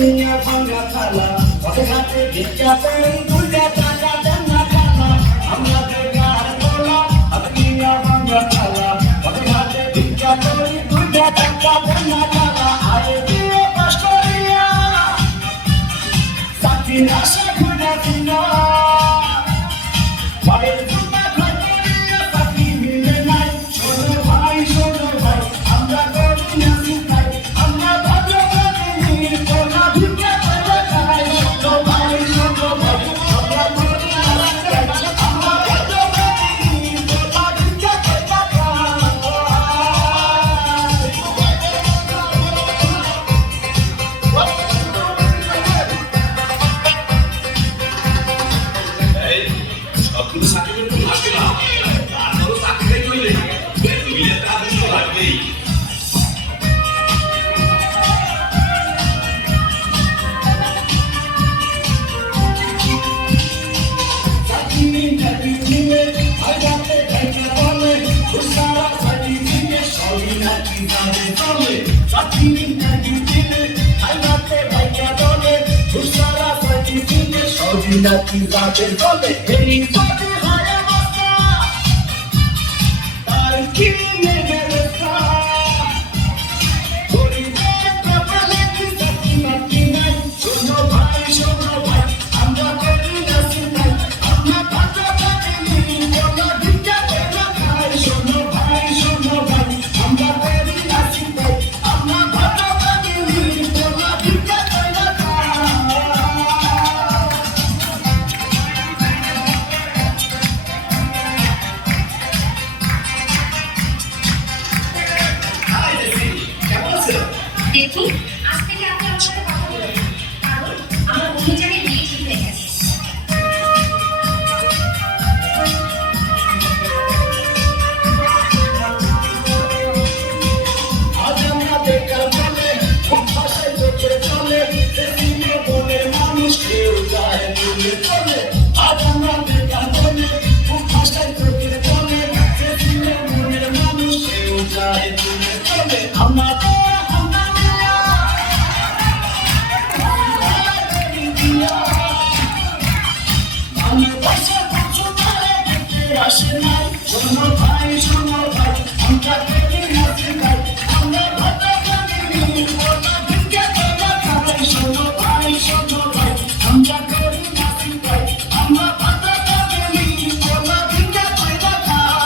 নিয়ে ভাঙা থালা ওদের হাতে ভিক্ষা করে 2 টাকা দেন না খালা আমরা বেকার বলা হাতে নিয়ে ভাঙা থালা ওদের হাতে ভিক্ষা করে 2 টাকা দেন না খালা আরে দিয়ে পাশ করিয়া চাকরির আশা খুঁজে কিনা পায়ের জুতা খরিয়া চাকরি মিলে নাই শোনো ভাই আমরা করি না চিন্তাই আমরা ভালো করি তোলা ভিক্ষা করে খাই শোনো ভাই আমরা করি না চিন্তাই আমরা ভালো করি তোলা ভিক্ষা করে খাই সবকিছু সার্টিফিকেট তো লাগবে না তারপরও সার্টিফিকেট হইলে মিলে টাকা দিতে লাগবেই নাকি রাতের বলে এই যদি হয় অবস্থা আর কি নেবে গরিবের কপালে কি চাকরি নাকি নাই শোনো ভাই আমরা করি না চিন্তাই আমরা ভালো থাকি বলা ভিক্ষা করে খাই শোনো ভাই আমরা করি না চিন্তাই আমরা ভালো থাকি বলা ভিক্ষা করে খাই দেখুন আজ থেকে আপনি আমার সাথে কথা বলবেন কারণ আমার অভিযানের বিয়ে ঠিক হয়ে গেছে আজ আমরা বেকার বলে খুব ভাষায় চোখে চলে সেদিনে বলে মানুষ কেউ যায় দূরে চলে আজ আমরা বেকার বলে খুব ভাষায় চোখে চলে সেদিনে মনের মানুষ কেউ যায় দূরে চলে আমরা আসে নাই শোনো ভাই আমরা করি না চিন্তাই আমরা ভালো থাকি বলা ভিক্ষা করে খাই শোনো ভাই আমরা করি না চিন্তাই আমরা ভালো থাকি বলা ভিক্ষা করে খাই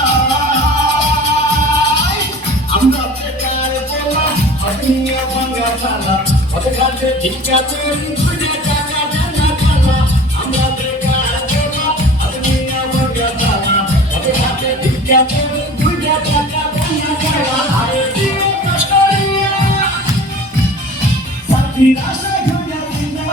আমরা বেকার বলা হাতে নিয়ে ভাঙা থালা ওদের হাতে ভিক্ষা করে 2 টাকা দেন না খালা আমরা বেকার বলা হাতে নিয়ে ভাঙা থালা ওদের হাতে ভিক্ষা করে 2 টাকা দেন না খালা আরে দিয়ে পাশ করিয়া চাকরির আশা খুঁজে কিনা